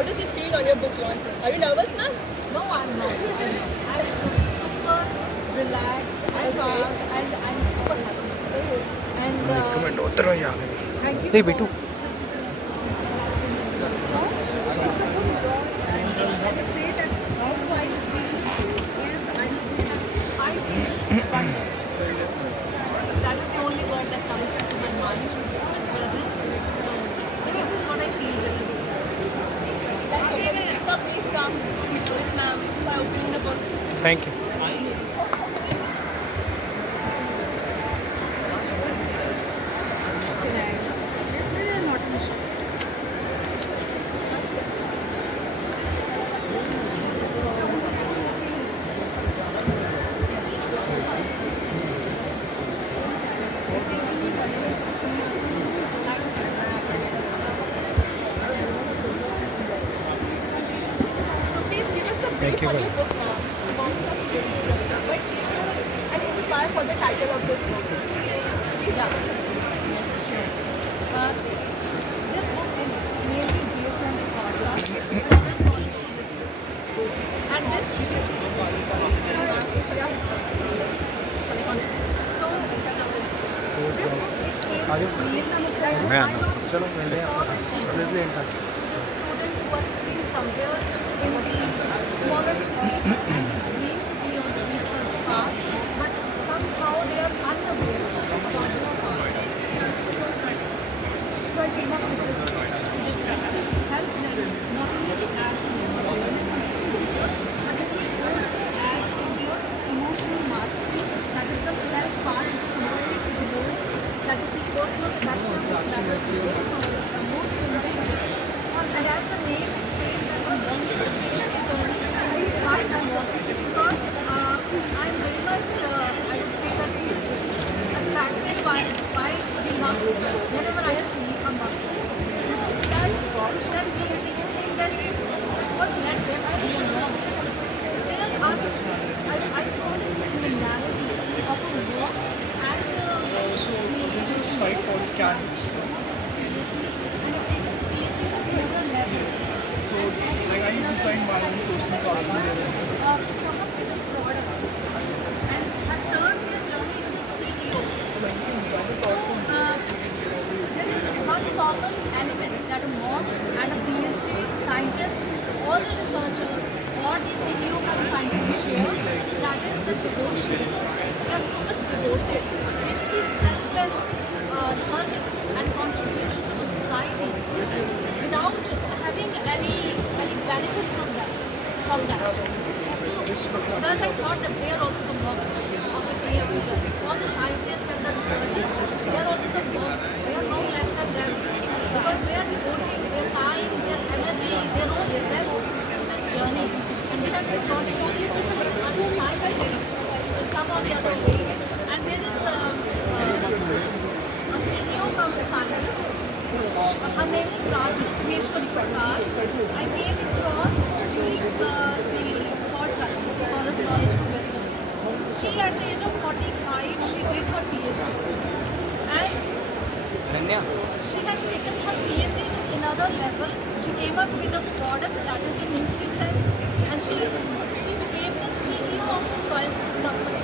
how does it feel on your book launch? Are you nervous, ma'am? No, I'm not. I'm super relaxed and calm, and I'm super happy. And comment होते रहो यहाँ thank you. नहीं बेटू I would say that how I feel is I would say that I feel oneness. That is the only word that comes to my mind at present. So this is what I feel with this book. So please come with ma'am by opening the book. Thank you So please give us a Thank brief you, on ma'am. your book, ma'am. About some like and inspire for the title of this book. Yeah. Yes, sure. This book is mainly based on the podcast, Scholars Knowledge to Wisdom. And this, shall I continue? So, this book, it came to me मैं I आना don't चलो मिलते हैं saw Honestly, in touch. the students who are sitting somewhere in the smaller cities need to be on the research path, but somehow they are unaware about this path. So I came up with this book. So that this will help them not only to add to their awareness and exposure, but it will also add to their emotional mastery. That is the self part which is mostly to the whole. That is the personal development which matters most in this book. And as the name says that on one PhD journey, I am what? Because I'm very much, I would say that attracted by the monks whenever I see a monk. So that made me think that what led them to be a monk. So there are, I saw this similarity of a monk and So there's a site called Canvas. So like I designed my own personal costume there as well. Come up with a product and have turned their journey into CEO. So there is one common element that a monk and a PhD scientist or the researcher or the CEO or the scientist share, that is the devotion. They are so much devoted. They really selfless service and contribution to society without having any benefit from that. So thus I thought that they are also the monks of the PhD journey. All the scientists and the researchers, they are also the monks. They are no less than them because they are devoting their time, their energy, their own self to this journey, and they have contributed to our society in some or the other way. And there is a CEO come scientist. Her name is Raju Maheshwari Prakash. I came across during the podcast, Scholars Knowledge to Wisdom. She, at the age of 45, she did her PhD. And she has taken her PhD to another level. She came up with a product that is the NutriSense, and she became the CEO of the Soil Sense company.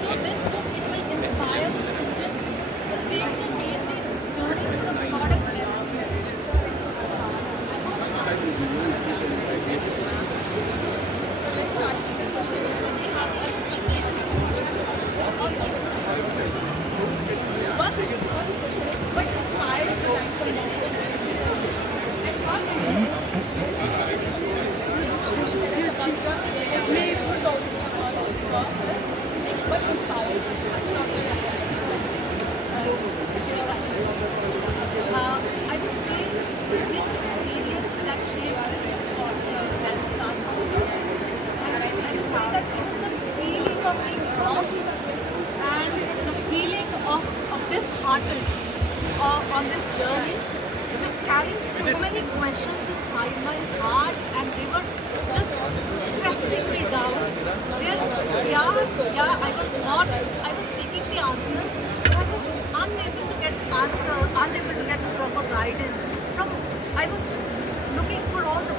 So this book, it will inspire the students to take their PhD journey to the product level. What is the first question is what inspires you to and what what inspires you? I would say which experience that shaped the next Zen Star Foundation. And I would say that it is the feeling of being lost and the feeling of disheartened on this journey. We were carrying so many questions inside my heart and they were just pressing me down. I was seeking the answers, but I was unable to get answer, unable to get the proper guidance. I was looking for all the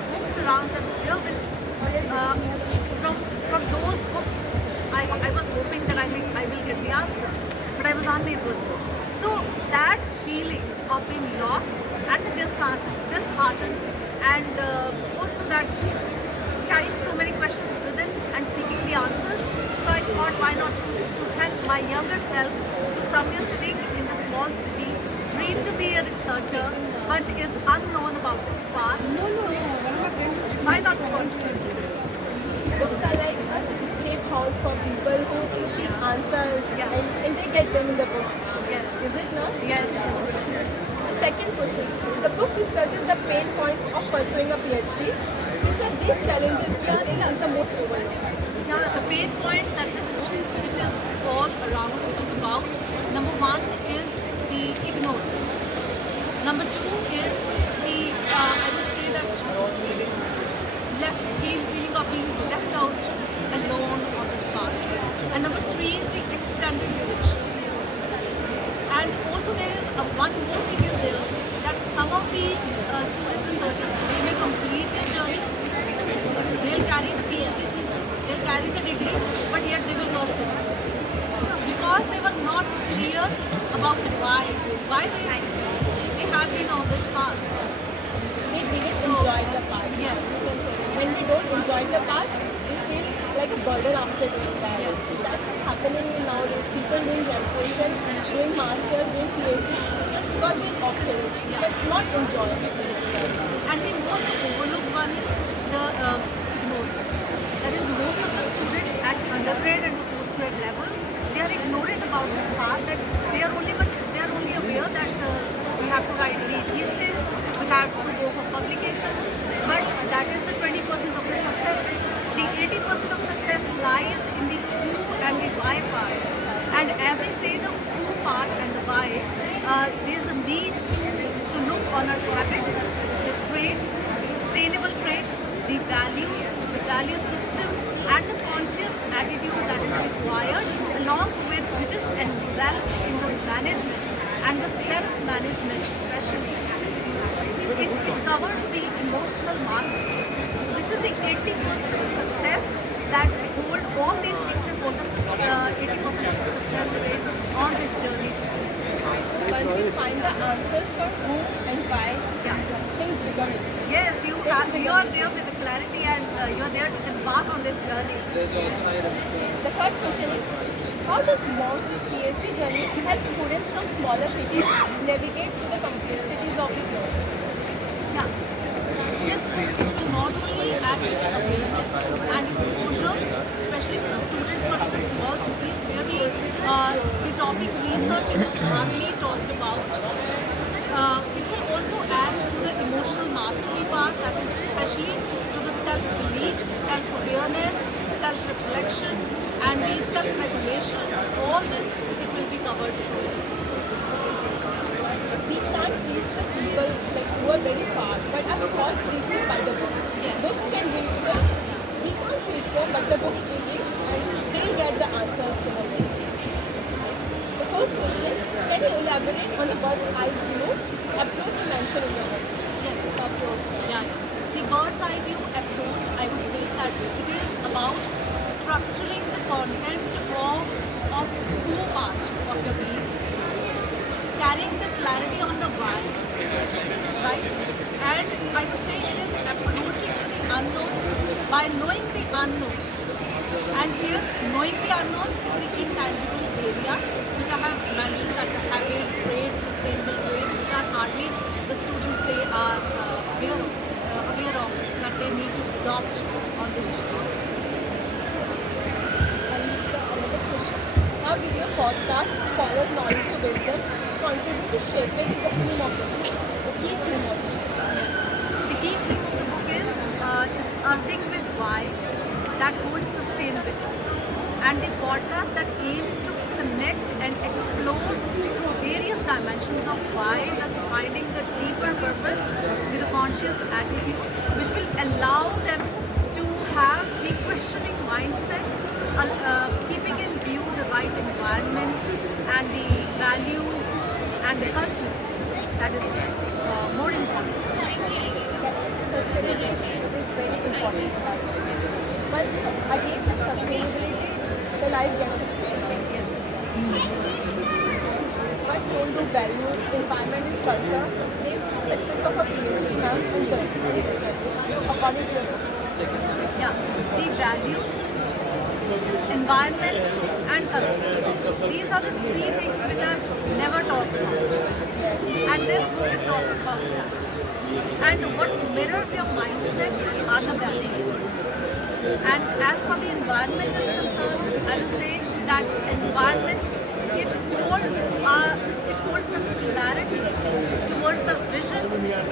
unable to. So that feeling of being lost and disheartened, and also that carrying so many questions within and seeking the answers. So I thought, why not to help my younger self, who somewhere sitting in the small city, dreamed to be a researcher, but is unknown about this path. So why not to contribute to this? Books are like a escape house for people who seek answers, Yeah. and they get them in the book. Yes. Is it not? Yes. So second question. The book discusses the pain points of pursuing a PhD. Which of these challenges do you think is the most overlooked? Yeah, the pain points that this book it is all around, it is about. Number one is the ignorance. Number two is the I would say that feeling of being left out alone on this path. And number three is the extended duration. And also there is one more thing is there that some of these student researchers, they may complete their journey, they'll carry the PhD thesis, they'll carry the degree, but yet they will not survive. Because they were not clear about why they have been on this path. They didn't enjoy the path. Yes. You can say that. When we don't enjoy the path, we feel like a burden after doing that. Yes. That's what's happening nowadays. People doing graduation, doing masters, doing PhD, just because they opted it, but not enjoy it. And the most overlooked one is the ignorant. That is, most of the students at undergrad and postgrad level, they are ignorant about this path. That they are only aware that we have to write the thesis, we have to go for publications, but that is the 20% of the success. The 80% of success lies in the who and the why part. And as I say, the who part and the why, there is a need to look on our habits, the traits, sustainable traits, the value system, and the conscious attitude that is required, along with which is enveloped in the management and the self-management especially. It covers the emotional mastery. So this is the 80% of success that hold all these things that hold us 80% of the success rate on this journey. Once you find the answers for who and why, things become easy. Yes, you are there with the clarity, and you are there to embark on this journey. The third question is, how does Monk's PhD journey help students from smaller cities navigate through the complexities of the world? Yeah. This book will not only add to the awareness and exposure, especially for the students who are in the small cities where the topic research is hardly talked about. It will also add to the emotional mastery part, that is especially to the self-belief, self-awareness, self-reflection, and the self-regulation. All this, it will be covered through this book. We can't reach the people who are very far, but our thoughts reach by the book. Yes. Books can reach them. We can't reach them, but the books will reach, and they'll get the answers to the mysteries. The fourth question, can you elaborate on the bird's eye view approach you mentioned in the book? Yes, approach. Yeah. The bird's eye view approach, I would say that it is about structuring the content of who part of your being, carrying the clarity on the why, right? And I would say it is approaching to the unknown by knowing the unknown. And here, knowing the unknown is the intangible area, which I have mentioned, that the habits, traits, sustainable traits, which are hardly the students they are aware of that they need to adopt on this journey. Another question, how did your podcast, Scholars Knowledge to Wisdom, contribute to shaping the theme of the book, the key theme of the book? Yes. The key theme of the book is earthing with why, that holds sustainability. And the podcast that aims to connect and explore through various dimensions of why, thus finding the deeper purpose with a conscious attitude, which will allow them to have the questioning mindset, keeping in view the right environment and the values and the culture. That is more important. Sustainability is very important. But again, sustainability, the life gets explained. Yes. but don't do values, environment and culture shapes the success of a village and journey. According to your book. Yeah, the values, environment and culture. These are the three things which are never talked about. And this book talks about that. And what mirrors your mindset are the values. And as for the environment is concerned, I will say that environment, it holds the clarity towards the vision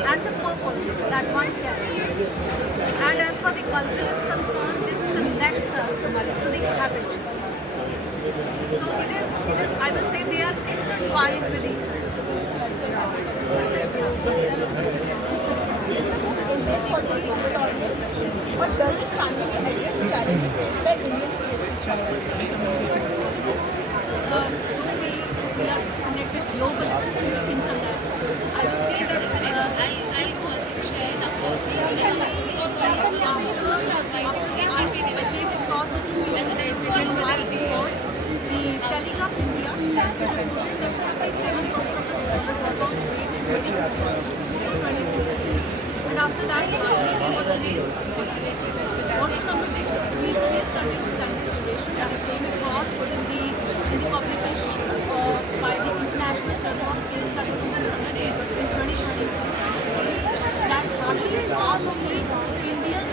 and the purpose that one carries. And as for the culture is concerned, this connects us to the habits. So it is, I will say they are entwined with each other. Is the book intended for the global audience, or does it primarily address challenges faced by Indian creative So we are connected globally through the internet. I will say that I want to share that the Telegraph India reported that 57% of the scholar dropouts made in 2016. And after that, there was a raid. Also, number two, reason is that in standard duration that it came across in the publication by the International Journal of Case Studies in Business in 2020, which means that hardly half of the Indian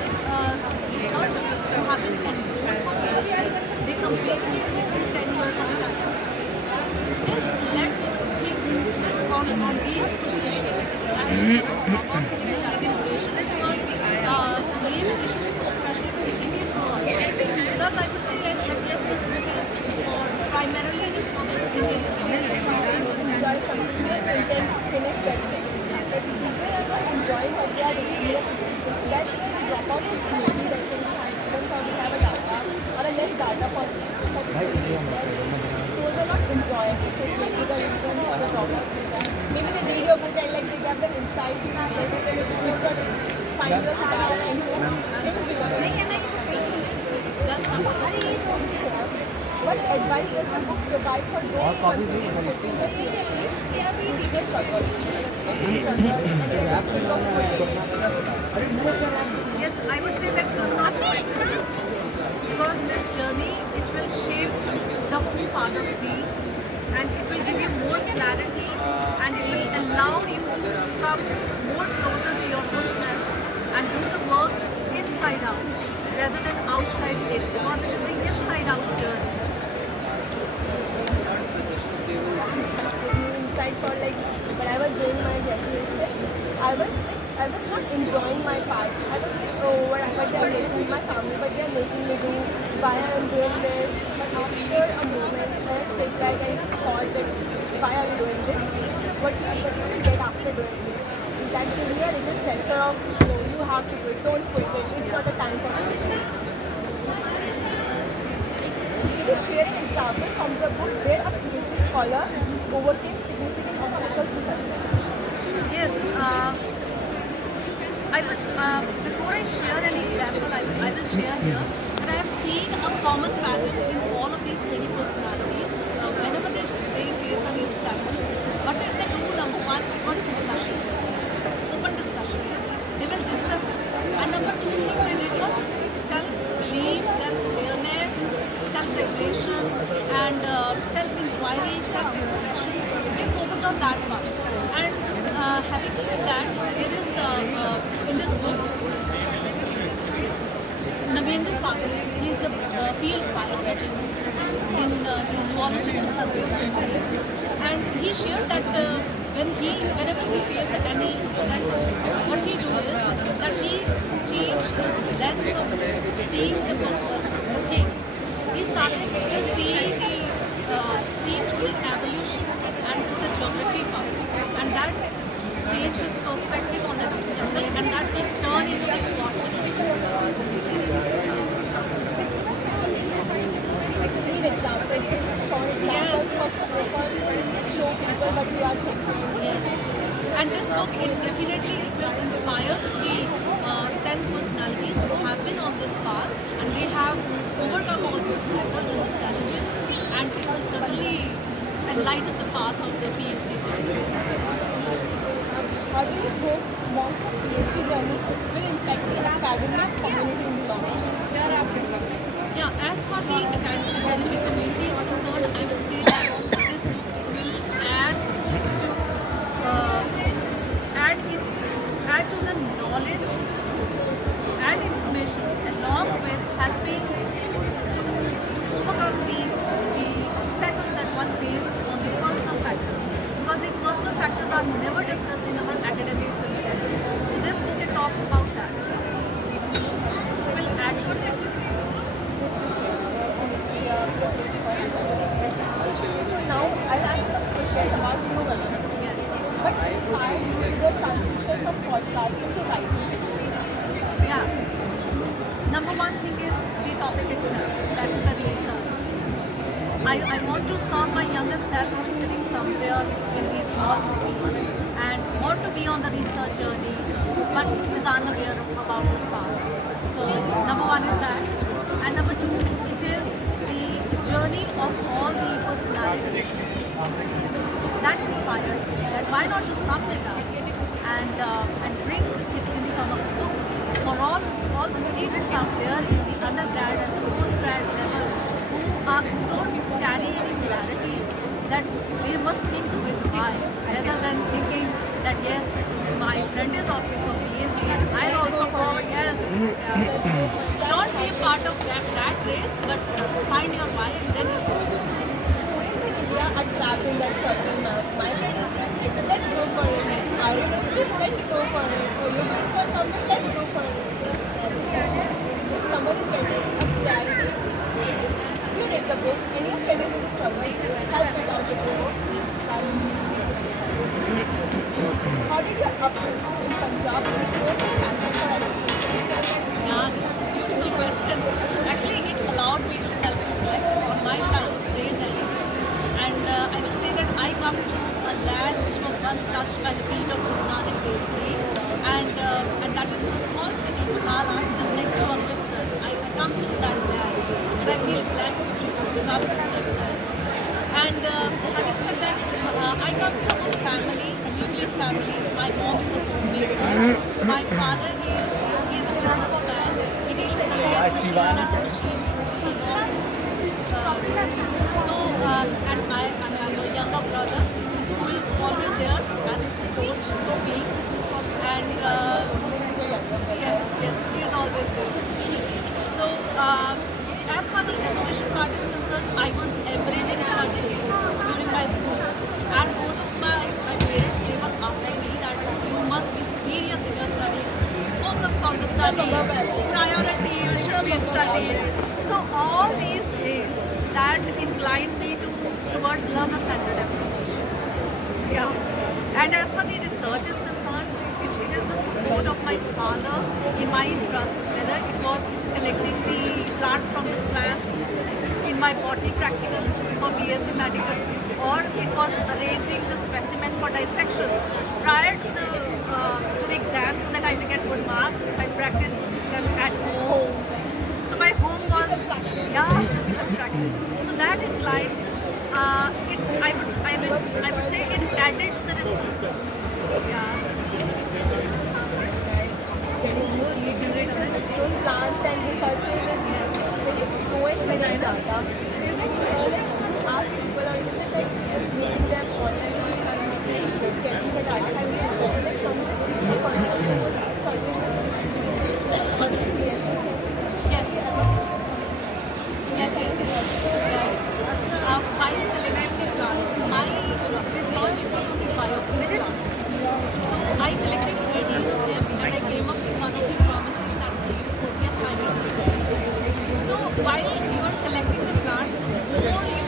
researchers who have been enrolled for PhD, they completed it within 10 years of the time span. This led me to think on these two issues. That is, standard duration, which was the main issue, especially for the Indian scholars. So thus I would say that yes, this book is for primarily it is for the Indian scholars. enjoy something and finish that thing. Like people are not enjoying what they are doing. That's the dropout is maybe that thing even for we have a data or a less data for such those are not enjoying. So maybe the reason for the dropout is that maybe they read your book and like they get the insight like they find your data and things what advice does the book provide for those considering pursuing their PhD? They struggle. Yes, I would say that do not quit this because this journey it will shape the whole part of being and it will give you more clarity and it will allow you to come more closer to your own self and do the work inside out rather than outside it because it is the inside out journey. Insights for like when I was doing my graduation, I was not enjoying my past. I was like, oh, what they are making me, my family, but they are making me do why I am doing this. But after a moment, I sit like and thought that why are we doing this? What do you get after doing this? That's really a little pressure of no, you have to do it. Don't quit it. It's not a time for maintenance. Can you share an example from the book where a PhD scholar overcame significant obstacles to success? Yes, I would, before I share an example, I will share here that I have seen a common pattern in all of these 20 personalities whenever they face a new obstacle. What did they do? Number one was discussion, open discussion. They will discuss it. And number two thing they did was self-belief, self-awareness, self-regulation and self-inquiry, self-expression. They focused on that part. And having said that, there is in this book, Navendu Pagal, he is a field biologist in the zoological survey of India. And he shared that whenever he faces any obstacle, what he do is that he changed his lens of seeing the things. He started to see through the evolution and through the geography part. And that changed his perspective on that obstacle and that will turn into the opportunity. Need examples show people what we are facing. Yes. And this book, it will inspire the 10 personalities who have been on this path and they have overcome all the obstacles and the challenges and it will certainly enlighten the path of the PhD journey. How do you hope months of PhD journey will impact the academic community in the long run? Yeah, as for the academic community is concerned, I will say that this book will add to add to the knowledge and information along with helping to overcome the obstacles that one faces on the personal factors. Because the personal factors are never discussed in our academic community. So this book it talks about that. Will add to it. So now I'll ask some questions about Noella. Yes. What inspired you to the transition from podcasting to writing? Yeah. Number one thing is the topic itself. That is the research. I want to serve my younger self who is sitting somewhere in the small city and want to be on the research journey but is unaware about this path. So number one is that. And number two, it is the journey of all the personalities that inspired that why not to sum it up and bring it in the form of a book for all the students out there in the undergrad and the postgrad level who don't carry any clarity that they must think with eyes rather than thinking that yes, my friend is opting for PhD and I also go yes. Yeah. Don't be a part of that race, but find your why and then you go. Students in India are trapped in that certain map. My friend is like, let's go for it. I don't know this, let's go for it. Or you're looking for something, let's go for it. If someone is getting a clarity, you read the book and your friend is in struggle, help it out with the book. How did your upbringing in Punjab influence your passion for education? Yeah, this is a beautiful question. Actually, it allowed me to self-reflect on my childhood days as well. And I will say that I come from a land which was once touched by the feet of Guru Nanak Dev Ji, and that is a small city, Butala, which is next to Amritsar. I come from that land, and I feel blessed to come from that land. And having said that, I come from a family, a nuclear family. My mom is a homemaker. My father is a businessman. He deals with the lathe machine and the machine tools and all this. And I have a younger brother who is always there as a support to me. And yes, he is always there. So as far as the education part is concerned, I was averaging studies during my school. And both of my parents, they were after me that you must be serious in your studies, focus on the study, priority, you should be studies. So all these things that inclined me towards learner-centered approach. Yeah. And as far the research is concerned, it is the support of my father in my interest, whether it was collecting the plants from the swamp in my botany practicals for BSc Medical, or it was arranging the specimen for dissections prior to the exams so that I will get good marks if I practice them at home. So my home was physical practice. So that implied I would say it added to the research. Yeah. Getting new lead generation, those plants and researches and very fluent with each other. Do you think ask people or is it like meeting them online and getting the data and like While collecting the plants, my research was on the biofuel plants. So I collected 18 of them and I came up with one of the promising that is a Euphorbia thymic. So while you are collecting the plants, the more you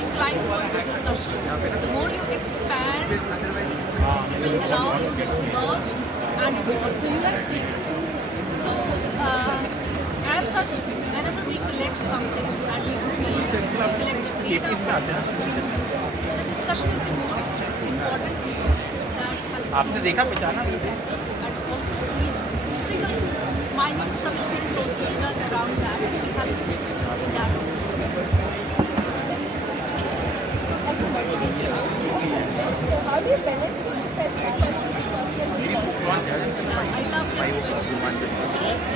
incline towards the discussion, the more you expand, it will allow you to merge and evolve. So you are taking it. So as such, whenever we collect something and we collect the data from that, the discussion is the most important thing that helps आपने देखा पहचाना and also each single minute subtle things also around that will help in that also. So how do you balance pet and personal responsibility? I love this question.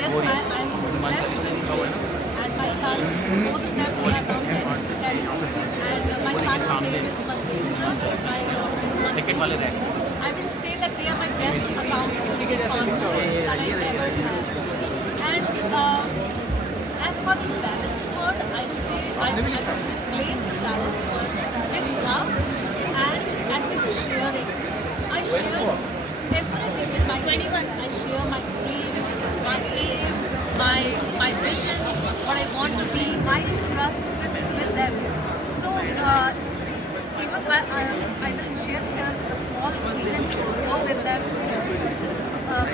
Yes, I'm blessed with kids and my son, both of them they are now 10 and my son's name is Manvendra, my daughter is Manvendra. I will say that they are my best accountability partners that I ever had. And as for the balance word, I will say I will replace the balance word with love and with sharing. I share everything with my 21. I share my dreams, my aim, my vision, what I want to be, my interests with them. So even I will share here a small experience also with them.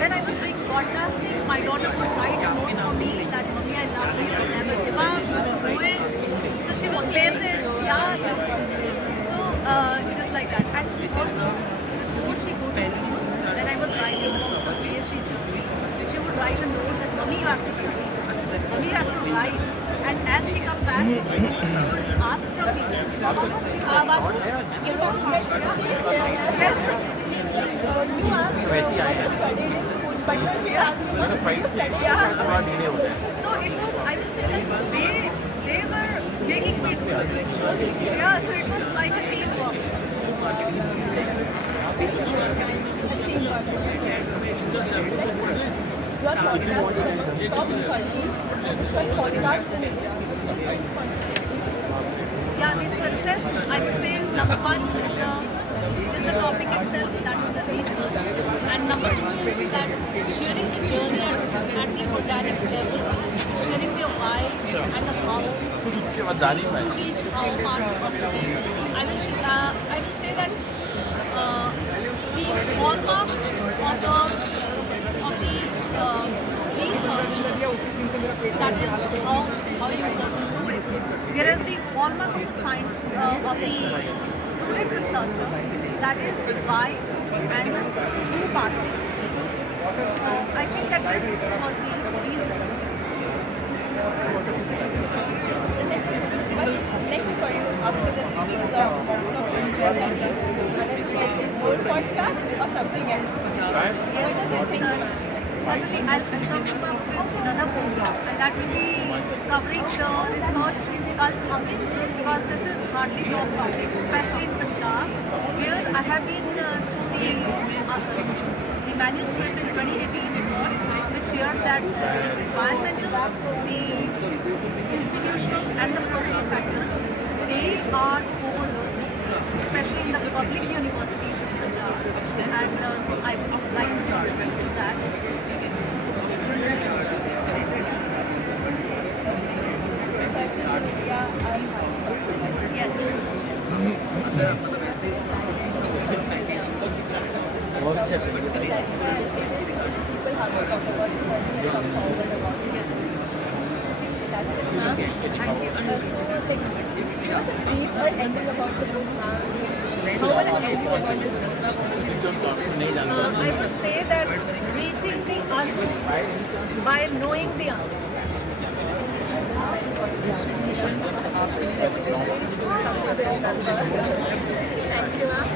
When I was doing podcasting, my daughter would write a note for me that "Mommy, I love you, never give up, just do it." So she would place it, yeah. So it was like that. And also before she go to school, when I was writing also PhD journey, she would write a note that "Mommy, you have to study, Mommy, you have to write." And as she come back, she would ask from me, Basu, you don't get yes. You asked her studied in school, but now she asked me what you studied. So it was, I will say that they were making me do it. Yeah, so it was like a teamwork. Your podcast is top 30 first podcasts in India. Yeah, the success, I would say number one is the topic itself, that is the research. And number two is that sharing the journey at the organic level, sharing the why and the how to reach our part of the way. I will say that the hallmark of the research, that is how you want to do it. Whereas the hallmark of the science of the student researcher, that is why and the part. So I think that this was the reason. The next for you after the series of more podcast or something else? Yes, certainly I'll talk about another program, and that will be covering the research culture, because this is hardly talked about, especially in Punjab, where I have been through the manuscript in 2018, which shared that the environmental, the institutional and the personal factors, they are overlooked, especially in the public universities in Punjab. And so I would like to do that. Yes. Give us a brief or ending about the book. I would say that reaching the unknown by knowing the unknown. Thank you, ma'am.